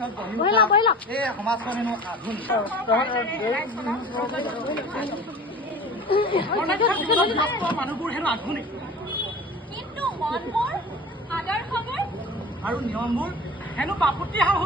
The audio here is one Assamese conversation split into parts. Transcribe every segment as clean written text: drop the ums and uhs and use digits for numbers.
বহিলা বহিলা এই সমাজখন হেনো আধুনিক মানুহবোৰ হেনো আধুনিক কিন্তু মনবোৰ আদৰ্শবোৰ আৰু নিয়মবোৰ হেনো বাপুতি সাহু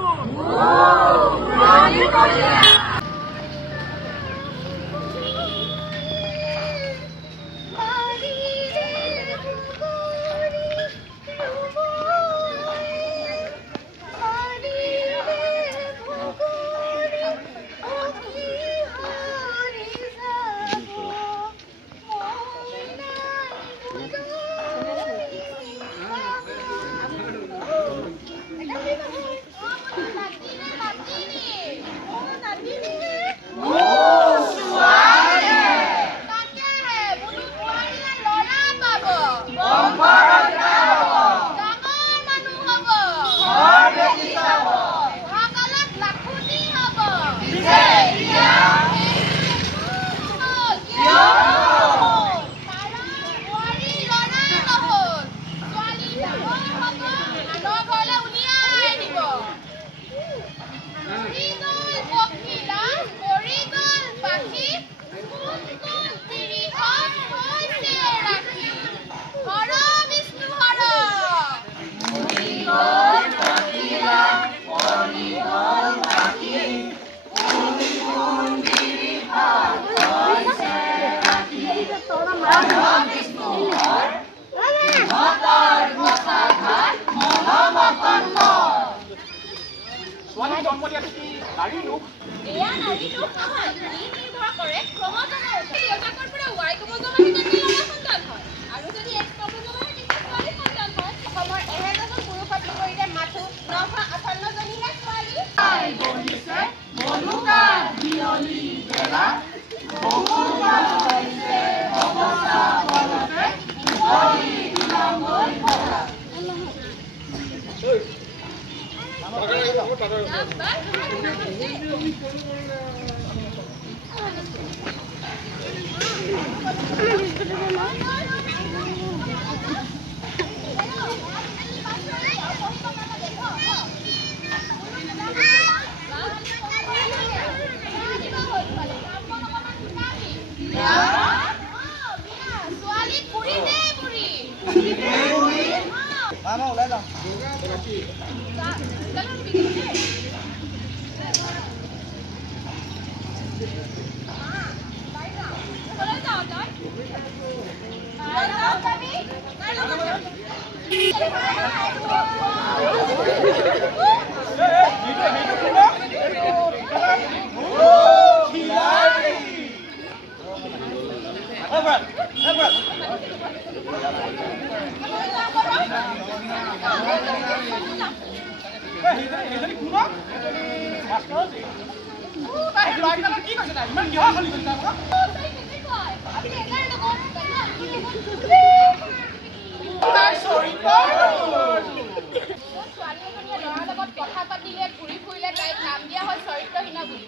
কথা পাতিলে ঘূৰি ফুৰিলে তাইক নাম দিয়া হয় চৰিত্ৰহীনা বুলি।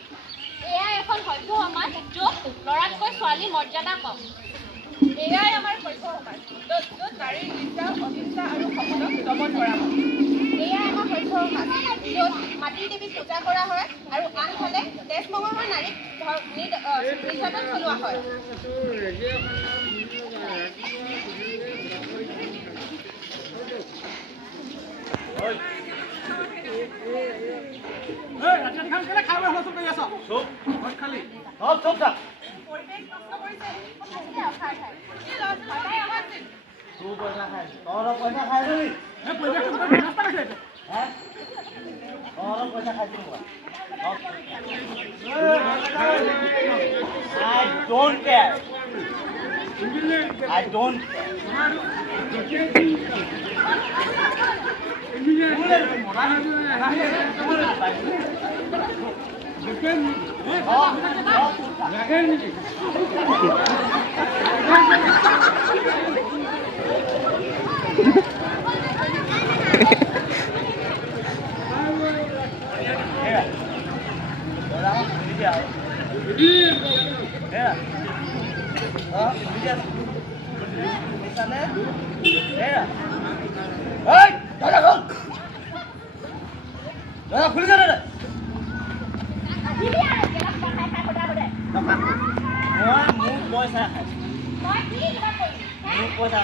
এয়াই এখন সভ্য সমাজ য'ত ল'ৰাতকৈ ছোৱালী মৰ্যাদা কম। এয়াই আমাৰ সভ্য সমাজ য'ত নাৰীৰ বিদ্যা অহিংসা আৰু সপোনক দমন কৰা হয়। এয়াই আমাৰ সভ্য সমাজ য'ত মাতৃ দেৱীক পূজা কৰা হয় আৰু আনফালে দেশমহৰ নাৰীক নিৰ্যাতন চলোৱা হয়। I don't খুলি পইচা খাইছোঁ মই কি কিবা কৰিম মোৰ পইচা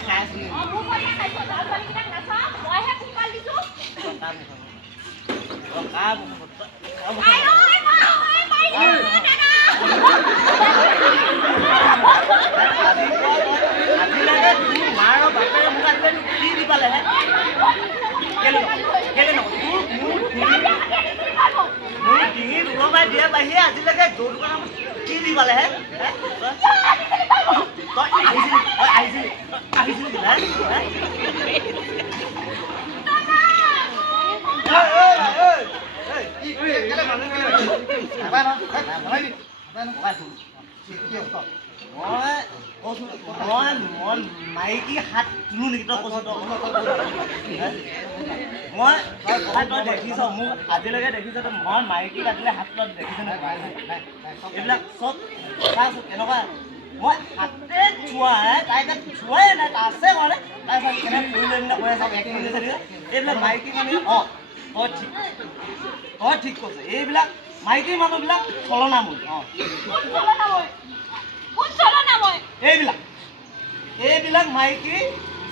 খাইছোঁ মোৰ পইচা খাইছ ল'ৰা ছোৱালীকেইটাক নাচাওঁ মইহে পোহপাল দিছোঁ আজিলৈকে তোৰ মাৰ বাপেৰে মোক আজিলৈ কি দি পালেহে কেলে নকওঁ মোৰ ডিঙিত ওলমাই দিয়া বাহিৰে আজিলৈকে গৰু কি দি পালেহে তই আহিছিলি মই মাইকী হাত তোলো নেকি তই কৈছ তই দেখিছ মোক আজিলৈকে দেখিছ তই মই মাইকী কাটিলে হাত তত দেখিছ নে এইবিলাক চব কেনেকুৱা মই হাতে চোৱা তাই তাত চোৱাই নাই তাই আছে মানে তাই চাই কেনেকৈ ফুৰিলে নিচিনা কৈ আছে এইবিলাক মাইকী মানুহ তই ঠিক কৈছ এইবিলাক মাইকী মানুহবিলাক চলনামূল এইবিলাক মাইকী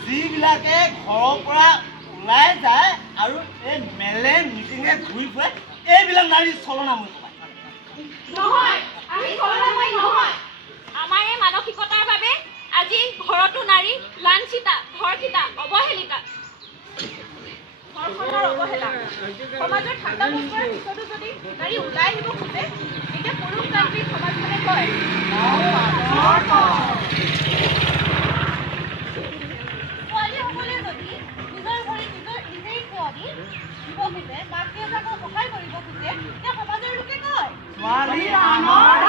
যিবিলাকে ঘৰৰ পৰা ওলাই যায় আৰু এই মেলে মিটিঙে ঘূৰি ফুৰে এইবিলাক নাৰী চলনামূল নহয় আমি চলনামূল নহয় আমাৰ এই মানসিকতাৰ বাবে আজি ঘৰতো নাৰী লাঞ্ছিতা ধৰ্ষিতা অৱহেলিতা ঘৰখনৰ অৱহেলা সমাজৰ ঠাণ্ডা বস্তুৰ পিছতো যদি নাৰী ওলাই আহিব খোজে তেতিয়া পুৰুষতান্ত্ৰিক সমাজখনে কয় ছোৱালীসকলে যদি নিজৰ ভৰিত নিজেই থিয় দি দিব খোজে মাক দেউতাকক সহায় কৰিব খোজে তেতিয়া সমাজৰ লোকে কয় ছোৱালী আমাৰ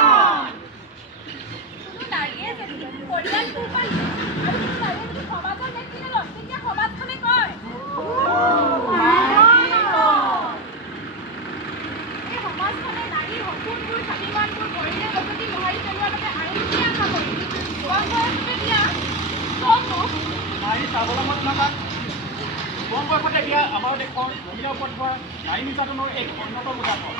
কোনো নাৰীয়ে যদি পৰিয়াল পোহপাল দিয়ে আৰু কোনো নাৰীয়ে যদি সমাজৰ নেতৃত্ব লয় তেতিয়া সমাজখনে কয় এই সমাজখনে নাৰীৰ সপোনবোৰ স্বাভিমানবোৰ ভৰিৰে গছকি মোহাৰি পেলোৱাৰ বাবে আইনী আশা কৰি কম বয়সতে দিয়া চব নাৰী স্বাৱলম্বনতাক কম বয়সতে দিয়া আমাৰ দেশৰ মহিলাৰ ওপৰত হোৱা নাৰী নিৰ্যাতনৰ এক অন্যতম উদাহৰণ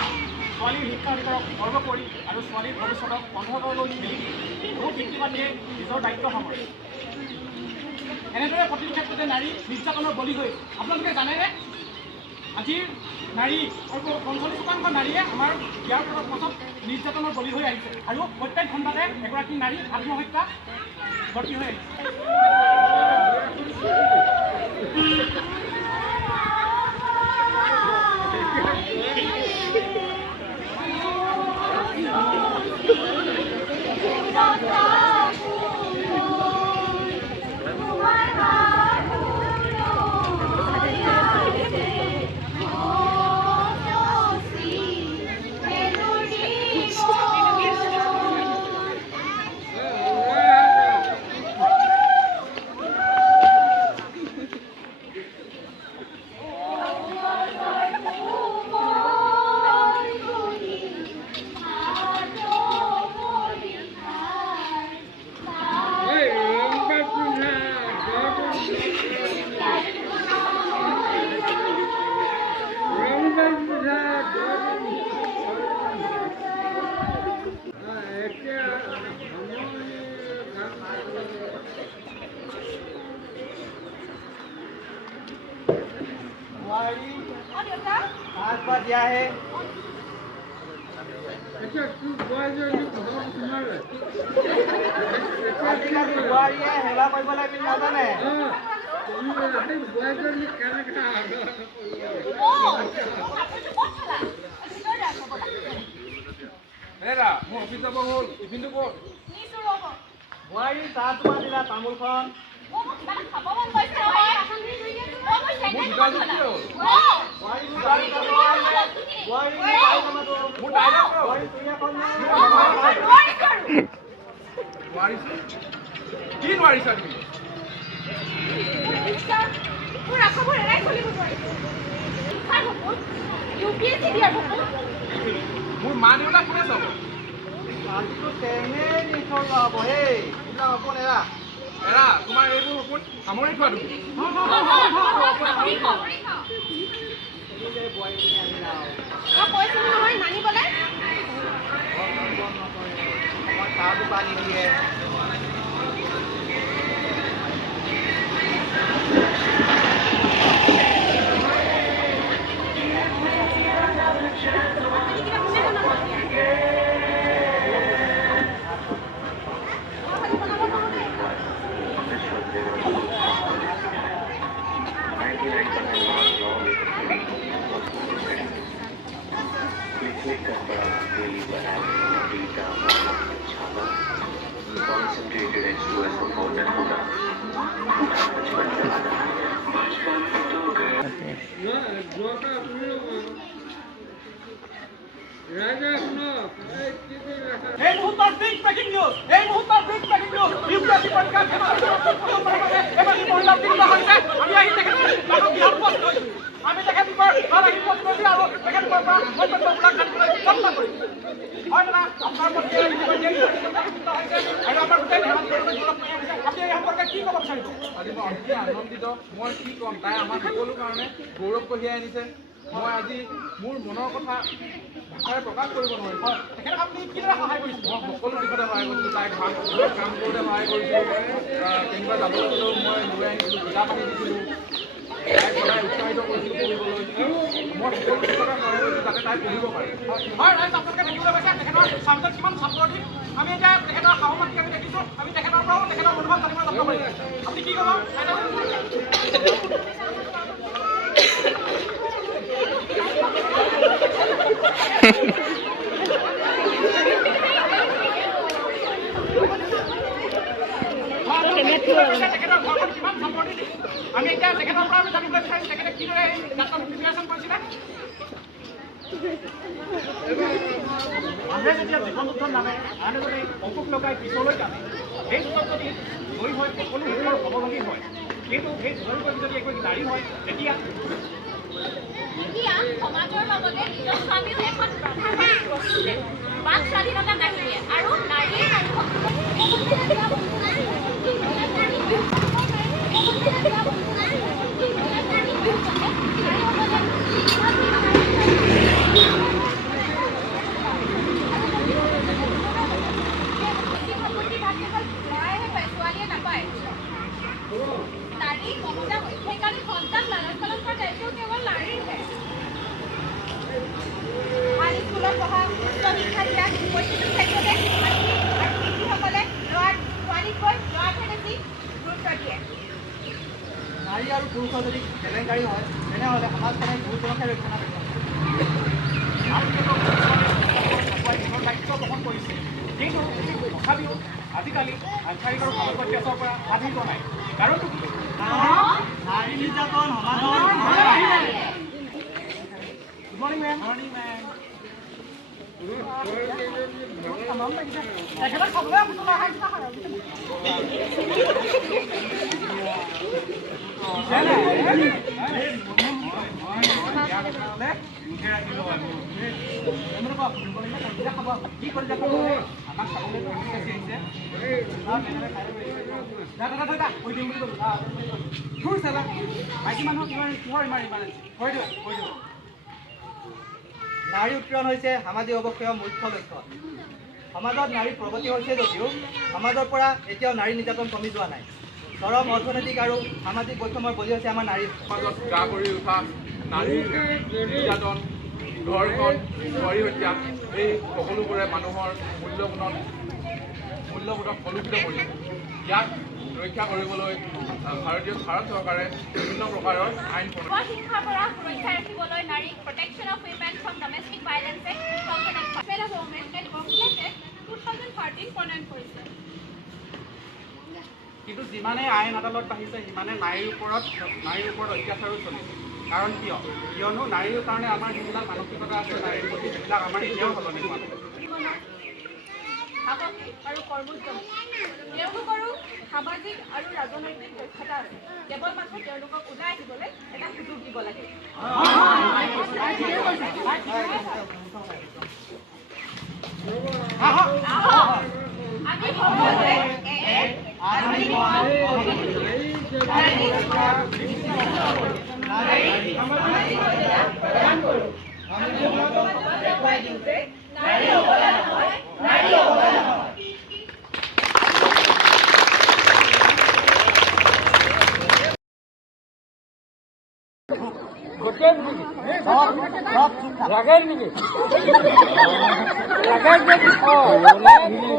ছোৱালীৰ শিক্ষা অধিকাৰক খৰ্ব কৰি আৰু ছোৱালীৰ ভৱিষ্যতক অন্ধকাৰলৈ ঠেলি দি বহু পিতৃমাতৃয়ে নিজৰ দায়িত্ব সামৰে এনেদৰে প্ৰতিটো ক্ষেত্ৰতে নাৰী নিৰ্যাতনৰ বলি হৈ আপোনালোকে জানেনে আজিৰ নাৰী আৰু ৪৫% নাৰীয়ে আমাৰ ইয়াৰ পাছত নিৰ্যাতনৰ বলি হৈ আহিছে আৰু প্ৰত্যেক ঘণ্টাতে এগৰাকী নাৰী আত্মহত্যা গতি হৈ আহিছে दियाहे हेला কৰিব লাগে নাজানে মোৰ অফিচ যাব হ'ল টিফিনটো ক'ত বোৱাৰী চাহ তোমাৰ দিলা তামোলখন কি নোৱাৰিছা তুমি মোৰ মা দেউতা কোনে চাব এৰা তোমাৰ এইবোৰ সপোন সামৰি থোৱা তুমি চাহটো পাই নিদিয়ে। Concentrated H2S support and होगा बचपन तो गया এই মুহূৰ্তৰ বিগ ব্ৰেকিং নিউজ ইউপিএসসি পৰীক্ষা এবাৰ মহিলা তিনিটা হৈছে আমি আহি তেখেতৰ আমি তেখেতৰ আহি পোষ্ট কৰিছোঁ আৰু তেখেতৰ পৰা মন্তব্যবিলাক জানিবলৈ চেষ্টা কৰিম হয় দাদা আপোনাৰ প্ৰতি আৰু আমাৰ গোটেই আপুনি এই সম্পৰ্কে কি ক'ব বিচাৰিব? আজি মই অতি আনন্দিত। মই কি ক'ম, তাই আমাৰ সকলো কাৰণে গৌৰৱ কঢ়িয়াই আনিছে। মই আজি মোৰ মনৰ কথা ভাষাৰে প্ৰকাশ কৰিব নোৱাৰিম। তেখেতক আপুনি কিদৰে সহায় কৰিছে? মই সকলো দিশতে সহায় কৰিছিলোঁ। তাইক কাম কৰোঁতে সহায় কৰিছিলোঁ। কেনিবা যাবলৈ গ'লেও মই লৈ আনিছিলোঁ, কিতাপ আনি দিছিলোঁ। তাইক সদায় উৎসাহিত কৰিছিলোঁ পঢ়িবলৈ। মই সকলো দিশতে সহায় কৰিছোঁ যাতে তাই পঢ়িব পাৰে। হয় ৰাইজ আপোনালোকে দেখিবলৈ পাইছে তেখেতৰ চামজন কিমান ছাত্ৰটি আমি এতিয়া তেখেতৰ সাহসী আমি দেখিছোঁ আমি তেখেতৰ পৰাও তেখেতৰ অনুভৱ জানিবলৈ যত্ন কৰিম আপুনি কি ক'ব? আমি এতিয়া তেখেতৰ পৰা আমি জানিবলৈ বিচাৰিম তেখেতে কিদৰে ডাক্তৰ প্ৰিপেৰেশ্যন কৰিছিলে। মানুহে যেতিয়া জীৱন যুদ্ধ নামে আন এজনে অংকুশ লগাই পিছলৈ জানে সেই যুদ্ধত যদি জয়ী হৈ সকলো লোকৰ সৰ্বভোগী হয় কিন্তু সেই জয়ী যদি একো নাৰী হয় তেতিয়া সমাজৰ লগতে নিজৰ স্বামীও এখন প্ৰধানমন্ত্ৰী প্ৰস্তুতে বাক স্বাধীনতা কাহিনীয়ে আৰু নাৰীয়ে ছোৱালীয়ে নাপায় নাৰী মমতা সেইকাৰণে সন্তান লালন পালন কৰা দায়িত্ব কেৱল নাৰীৰহে। ভাল স্কুলত পঢ়া উচ্চ শিক্ষা দিয়া প্ৰতিটো ক্ষেত্ৰতে শিশুসকলে ছোৱালীতকৈ ল'ৰাকহে বেছি গুৰুত্ব দিয়ে। নাৰী আৰু পুৰুষৰ যদি কেলেংকাৰী হয় তেনেহ'লে সমাজখনে গুৰুত্বকে ৰক্ষা নকৰে। দায়িত্ব গ্ৰহণ কৰিছে কিন্তু তথাপিও আজিকালি আঞ্চাৰিক আৰু সামাজিক অত্যাচাৰৰ পৰা স্বাধীন নাই কাৰণটো কি? নাৰী নিৰ্যাতন সমাজৰ গুড মৰ্ণিং মেম। তেখেতক চাবলৈ আপোনাৰ নাৰী উত্তৰণ হৈছে সামাজিক অৱক্ষয়ৰ মুখ্য লক্ষ্য। সমাজত নাৰীৰ প্ৰগতি হৈছে যদিও সমাজৰ পৰা এতিয়াও নাৰী নিৰ্যাতন কমি যোৱা নাই। চৰম অৰ্থনৈতিক আৰু সামাজিক বৈষম্যৰ বলি হৈছে আমাৰ নাৰী। সমাজত গা কৰি উঠা নাৰীৰ নিৰ্যাতন, ধৰ্ষণ, নাৰী হত্যা এই সকলোবোৰে মানুহৰ মূল্যবোধক কলুষিত কৰিছে। ইয়াক ৰক্ষা কৰিবলৈ ভাৰত চৰকাৰে বিভিন্ন প্ৰকাৰৰ আইন শিক্ষাৰ পৰা সুৰক্ষা ৰাখিবলৈ নাৰীক protection of women from domestic violence act 2013 প্ৰণয়ন কৰিছে। কিন্তু যিমানে আইন আদালত বাঢ়িছে সিমানে নাৰীৰ ওপৰত অত্যাচাৰো চলিছে। কাৰণ কিয়নো নাৰীৰ কাৰণে আমাৰ যিবিলাক মানসিকতা আছে নাৰীৰ প্ৰতি সেইবিলাক আমাৰ এতিয়াও সলনি হোৱা নাই। সাহসী আৰু কৰ্মোদ্যম তেওঁলোকৰো সামাজিক আৰু ৰাজনৈতিক দক্ষতা আছে কেৱল মাত্ৰ তেওঁলোকক ওলাই আহিবলৈ এটা সুযোগ দিব লাগে। আমি সকলোৱে গোটেই নেকি চব চুপ থাক লাগে নেকি লাগে নেকি